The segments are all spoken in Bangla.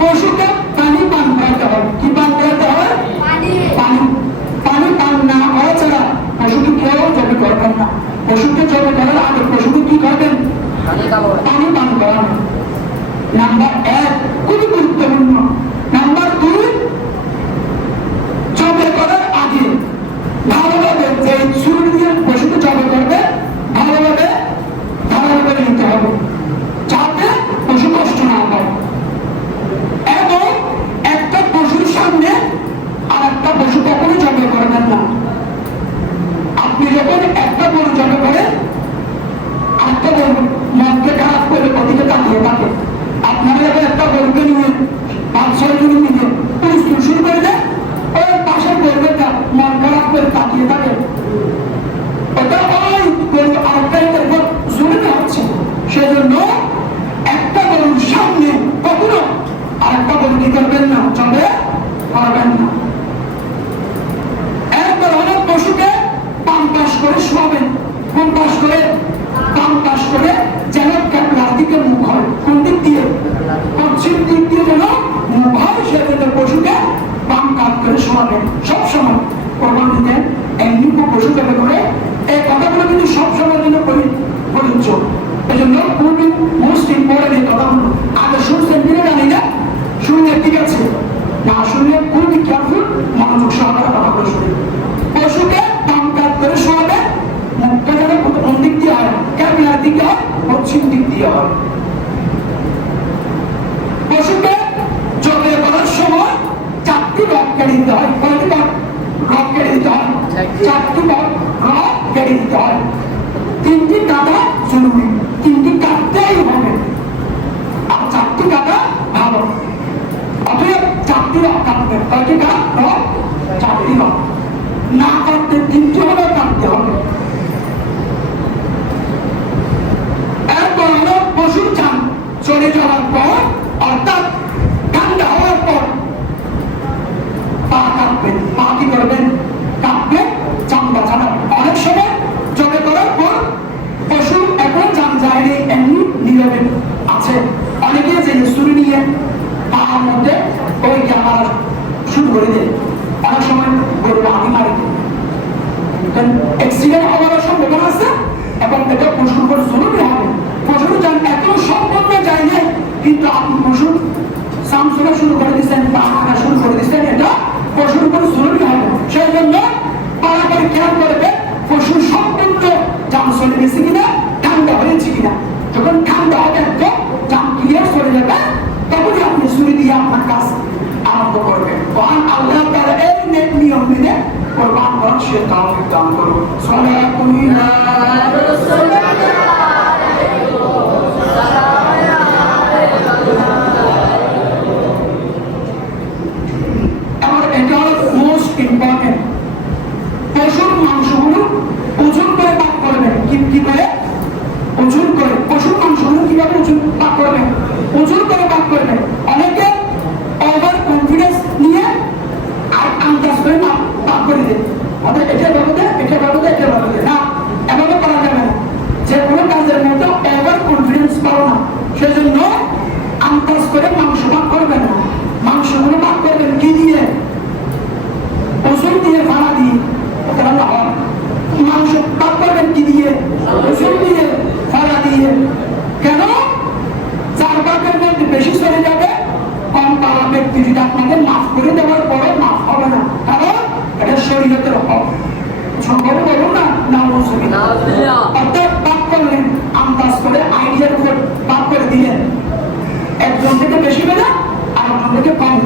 পশুকে পানি পান করাতে হবে। কি পান করাতে হবে? পানি। পানি। পানি না হওয়া ছাড়া পশুকে কেউ জমি করবেন না। পশুকে জমি করার আগে পশুকে কি করবেন? পানি পান। করানো নাম্বার এক খুবই গুরুত্বপূর্ণ নাম্বার দুই জবে করার আগে ভালোভাবে যে শুরু দিয়ে পশুকে জবে করবে ভালোভাবে ধারণ করে নিতে হবে যাতে পশু কষ্ট না পায় এবং একটা পশুর সামনে আর একটা পশু কখনো জবে করবেন না আপনি যখন একটা গরু জবে করে আরেকটা গরু খারাপ করে ওদিকে তাকিয়ে থাকে আপনারা যখন একটা গরুকে নিয়ে পাঁচ ছয় জন মিলে পুলিশ শুরু করে দেয়। ওই পাশের গরুটা মন খারাপ করে তাকিয়ে থাকে ওটা ওই গরু আরেকটা জুড়ে হচ্ছে সেজন্য একটা গরুর সামনে কখনো আরেকটা গরু কি করবেন না চলে পারবেন না একবার অনেক পশুকে পান পাশ করে শোয়াবেন কোন পাশ করে পান পাশ করে যেন ক্যাপলার দিকে মুখ হয় কোন দিক দিয়ে পশ্চিম দিক দিয়ে যেন মুখ হয় সেজন্য পশুকে বাম কাত করে শোয়াবেন সব সময় প্রমাণ দিতেন এমনি খুব পশু যাবে করে এই কথাগুলো কিন্তু সব সময়ের জন্য প্রযোজ্য প্রযোজ্য এই জন্য খুবই মোস্ট ইম্পর্টেন্ট এই কথাগুলো আগে শুনছেন কিনা জানি না শুনলে ঠিক আছে না শুনলে খুবই কেয়ারফুল মনোযোগ সহকারে কথাগুলো শুনে পশুকে বাম কাত করে শোয়াবে মুখটা যেন কোন দিক দিয়ে হয় ক্যাবলার দিকে হয় পশ্চিম দিক দিয়ে হয় পশুকে জবে করার সময় চারটি রক কেড়ে দিতে হয় কয়টি রক রক কেড়ে দিতে হয় চারটি। চারটি রক রক কেড়ে দিতে হয় তিনটি কাটা জরুরি কাটতেই হবে। আর চারটি কাটা ভালো। অতএব চারটি রক কয়টি কাট চারটি রক না কাটতে তিনটি হলে কাটতে হবে। এরপর হলো পশুর চান চলে যাওয়ার পর, অর্থাৎ ঠান্ডা হওয়ার পর পা কাটবেন পা কি করবেন কাটবে চামড়া ছাড়া অনেক সময় জবে করার পর পশু এখন যান যায়নি এমনি নীরবে আছে অনেকে যে শুরু নিয়ে পাহাড় মধ্যে ওই ক্যামেরা শুরু করে দেয় অনেক সময় গরু হাতি মারি সম্ভাবনা আছে এবং এটা পশুর উপর জরুরি হবে। পশুর যান এত সম্পন্ন যায় না কিন্তু আপনি পশুর সামসুরা শুরু করে দিচ্ছেন আঁকা শুরু করে দিচ্ছেন এটা পশুর উপর জরুরি হবে। সেই জন্য খেয়াল করবে কোরবান কাউকে দান করুন সালাতুল্লাহ আমার এটা হলো মোস্ট ইম্পর্টেন্ট পশুর মাংসগুলো ওজন করে পাক করবেন কি কি করে ওজন করে পশুর মাংসগুলো কীভাবে ওজন পাক করবেন ওজন করে পাক করবেন অনেকে ওভার কনফিডেন্স নিয়ে আর আন্দাজ করে না পাক করে দেয় অর্থাৎ এটা বাবদে এটা বাবদে এটা বাবদে না এভাবে করা যাবে না যে কোনো কাজের মধ্যে ওভার কনফিডেন্স পাও না সেজন্য আন্দাজ করে মাংস পাক করবেন না মাংসগুলো পাক করবেন কি দিয়ে ওজন দিয়ে ভাড়া দিয়ে ওটা না হয় মাংস পাক করবেন কি দিয়ে ওজন দিয়ে ভাড়া দিয়ে কেন চার ভাগের মধ্যে বেশি চলে যাবে কম পাওয়া ব্যক্তি যদি আপনাদের মাফ করে দেওয়ার পরে মাফ হবে না কারণ এটা শরীয়তের হক সম্ভব বলুন না না না অর্থাৎ পাক করলেন আন্দাজ করে আইডিয়ার উপর পাক করে দিলেন একজন থেকে বেশি পেলে আরেকজন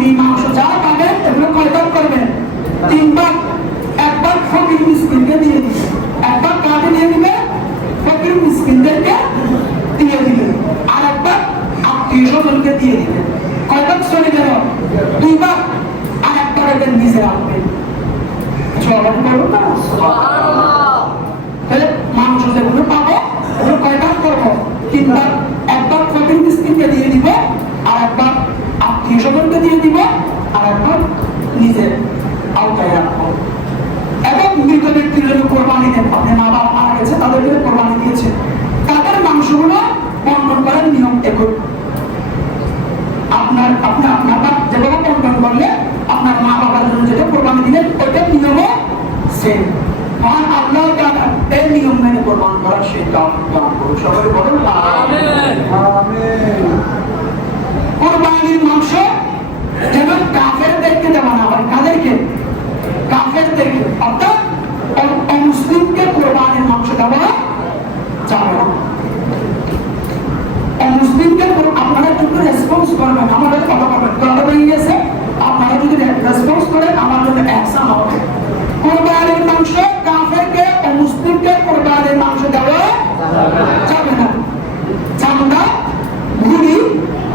আপনি মাংস যা পাবেন এগুলো কয় করবেন তিনবার একবার ফকির মিসকিনকে দিয়ে দিবেন এক ভাগ কাকে দিয়ে দিবেন ফকির মিসকিনদেরকে দিয়ে দিবেন আর এক ভাগ আত্মীয় স্বজনকে দিয়ে দিবেন কয় ভাগ ভাগ চলে গেল দুই ভাগ আর একবার এদের নিজে রাখবেন চলন করব না তাহলে মাংস যেগুলো পাবো ওগুলো কয় ভাগ করব তিনবার একবার ফকির মিস্ত্রিকে দিয়ে দিব আর একবার আত্মীয় স্বজনকে দিয়ে দিব আর একবার নিজের আওতায় রাখব এবং মৃত ব্যক্তির জন্য কোরবানি দেন। আপনি মা বাবা মারা গেছে তাদের জন্য কোরবানি দিয়েছেন। তাদের মাংসগুলো বন্টন করার নিয়ম একই আপনার আপনি আপনার বাপ যেভাবে বন্টন করলে আপনার মা বাবার জন্য যেটা কোরবানি দিলেন ওইটার নিয়মও সেম মহান আল্লাহ তাআলা এই নিয়ম মেনে কোরবান করার সেই তৌফিক দান করুন সবাই বলেন আমিন কোরবানির মাংস যেন কাফেরদেরকে দেওয়া না হয় কাদেরকে কাফেরদেরকে অর্থাৎ অ- অমুসলিমকে কোরবানির মাংস দেওয়া যাবে না অমুসলিমকে কোর- আপনারা একটু রেসপন্স করবেন আমাদের কথা বলবেন কথা বেরিয়ে গেছে আপনারা যদি রেসপন্স করেন আমার জন্য অ্যাকশন হবে কোরবানির মাংস কাফেরকে অমুসলিমকে কোরবানির মাংস দেওয়া যাবে না চামড়া ঘুড়ি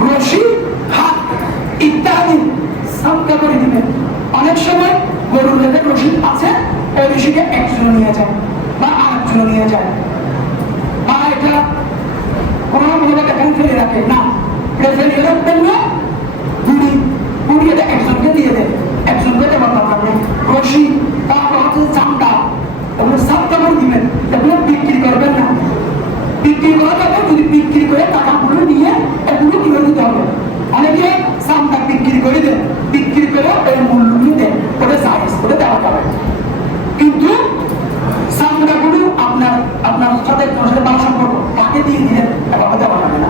রশি হাত ইত্যাদি সাবকা করে দিবেন অনেক সময় গরুর লেদের রশি আছে ওই রশিকে একজন নিয়ে যায় বা আরেকজন নিয়ে যায় বা এটা কোনো না কোনো এখানে ফেলে রাখে না অনেকে বিক্রি করে দেন বিক্রি করে ওই মূল্যগুলো করে দেওয়া যাবে কিন্তু সামটাগুলো আপনার আপনার সাথে সাথে ভালো সম্পর্ক তাকে দিয়ে দিলেন এভাবে দেওয়া যাবে না।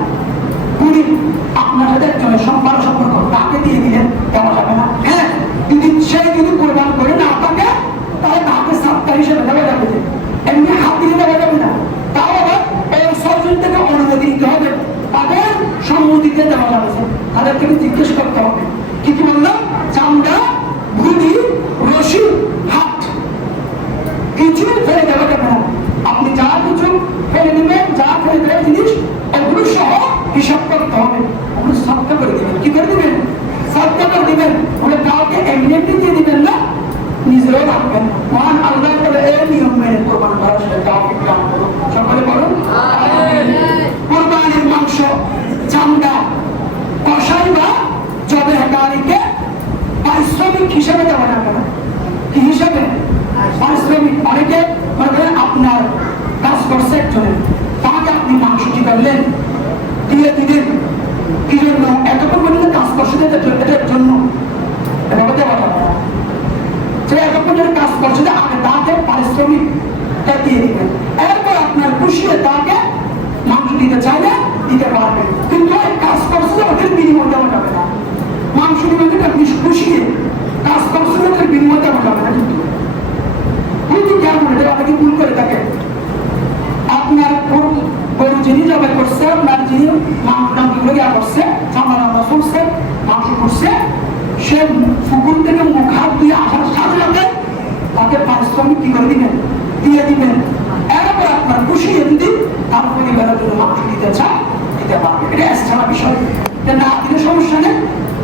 কুড়ি আপনার সাথে একজনের সম্পর্ক সম্পর্ক তাকে দিয়ে দিলেন দেওয়া যাবে না হ্যাঁ যদি সে যদি কোরবান করে না থাকে তাহলে তাকে সাপ্তা হিসেবে দেওয়া যাবে যে। এমনি হাত দিয়ে দেওয়া যাবে না তাও আবার এই সরজন থেকে অনুমতি নিতে হবে তাদের সম্মতিতে দেওয়া যাবে যে। তাদের থেকে জিজ্ঞেস করতে হবে কি কি বললাম চামড়া ঘুড়ি রশি হাত কিছু ফেলে দেওয়া যাবে না আপনি যা কিছু ফেলে দিবেন যা ফেলে জিনিস ওগুলো সহ হিসাব করতে হবে। ওগুলো সবটা করে দিবেন। কি করে দিবেন? সবটা করে দিবেন। ওগুলো কাউকে এমনি দিয়ে দিবেন না। নিজেও রাখবেন। মহান আল্লাহ করে এই নিয়ম মেনে কোরবান করা সেটা কাউকে সকলে বলুন কোরবানির মাংস, চামড়া কষাই বা জবেহকারীকে পারিশ্রমিক হিসেবে দেওয়া যাবে না। কি হিসাবে? পারিশ্রমিক। অনেকে আপনার কাজ করছে একজনের। করলেন। দিয়ে দিলেন কি জন্য? এতটুকু কাজ করছে এটার- জন্য। মাংস দিতে চাইলে দিতে পারবেন কিন্তু কাজ করছে যে ওদের বিনিময় দেওয়া না। মাংস দিবেন কাজ করছে ওদের বিনিময় দেওয়া না কিন্তু। কিন্তু কেমন এটা অনেকে ভুল করে থাকে আপনার গরু গরু যিনি জবাই করছে আপনার যিনি মাংস টাংসগুলো ইয়া করছে চামড়া টামড়া ফুলছে মাংস করছে সে ফুকুর থেকে মুখ হাত দিয়ে আসার সাথে সাথে তাকে পারিশ্রমিক কি করে দিবেন দিয়ে দিবেন এরপর আপনার খুশি যদি তার পরিবারের জন্য মাংস দিতে চান দিতে পারবে এটা এক্সট্রা বিষয়। না দিলে সমস্যা নেই।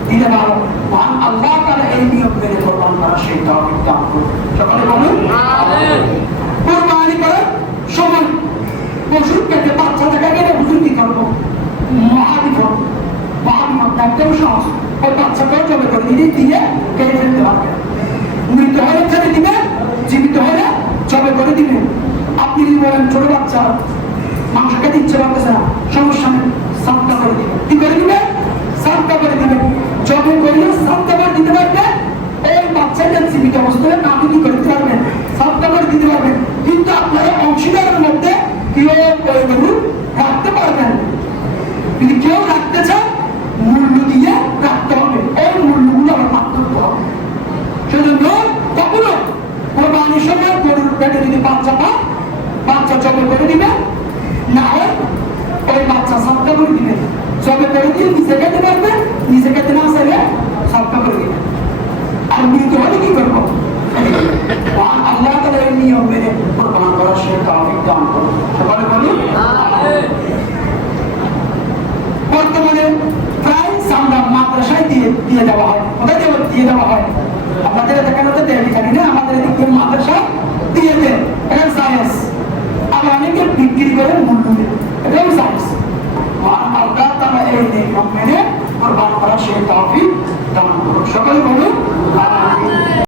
দিতে পারো মহান আল্লাহ তারা এই নিয়ম মেনে কোরবান করা সেই তহবিল দান করুন। সকলে বলুন কোরবানি করার সময় পশুর পেটে বাচ্চা থেকে গেলে হুজুর কি করব? মহাবিপদ। মহাবিপদ একদম সহজ। ওই বাচ্চাটাও জবে করে দিলে দিয়ে কেটে ফেলতে পারবে। মৃত হলে ছেড়ে দিবে জীবিত হলে জবে করে দিবে। আপনি যদি বলেন ছোট বাচ্চা মাংস খেতে ইচ্ছে করতেছে না সমস্যা নেই সাপ্তাহ করে দিবে। কি করে দিবে? সাপ্তাহ করে দিবে। জবে করিয়ে সাপ্তাহ করে দিতে পারবে। এই বাচ্চাটা জীবিত অবস্থায় আপনি কি করে দিতে পারবেন? সাপ্তাহ করে দিতে পারবেন। কিন্তু আপনারা অংশীদারের মধ্যে কেউ গরু রাখতে পারবেন যদি কেউ রাখতে চান মূল্য দিয়ে রাখতে হবে। এই মূল্যগুলো মাপ করতে হবে। সেজন্য কখনো কোরবানির সময় গরুর পেটে যদি বাচ্চা পান বাচ্চা জবে করে দিবে না হয় ওই বাচ্চা সাপ্তাহ করে দিবে জবে করে দিয়ে নিচে খেতে পারবে নিচে খেতে না চাইলে সাপ্তাহ করে দিবে আর মৃত হলে কি করব মহান আল্লাহ তালা এই নিয়ম মেনে কোরবান করার সে তৌফিক দান করুন সবাই বলুন বর্তমানে প্রায় আমরা মাত্র মাদ্রাসায় দিয়ে দিয়ে দেওয়া হয় কোথায় দেওয়া দিয়ে দেওয়া হয় আপনাদের দেখানো দেয় এখানে না, আমাদের এদিকে মাদ্রাসা মাদ্রাসায় দিয়ে দেন। এটা সায়েন্স আবার অনেকে বিক্রি করে মূল্য দেন। এটাও সায়েন্স আল্লাহ তারা এই নিয়ম মেনে কোরবান করা সেই তহফিক দান করুন সকলে বলুন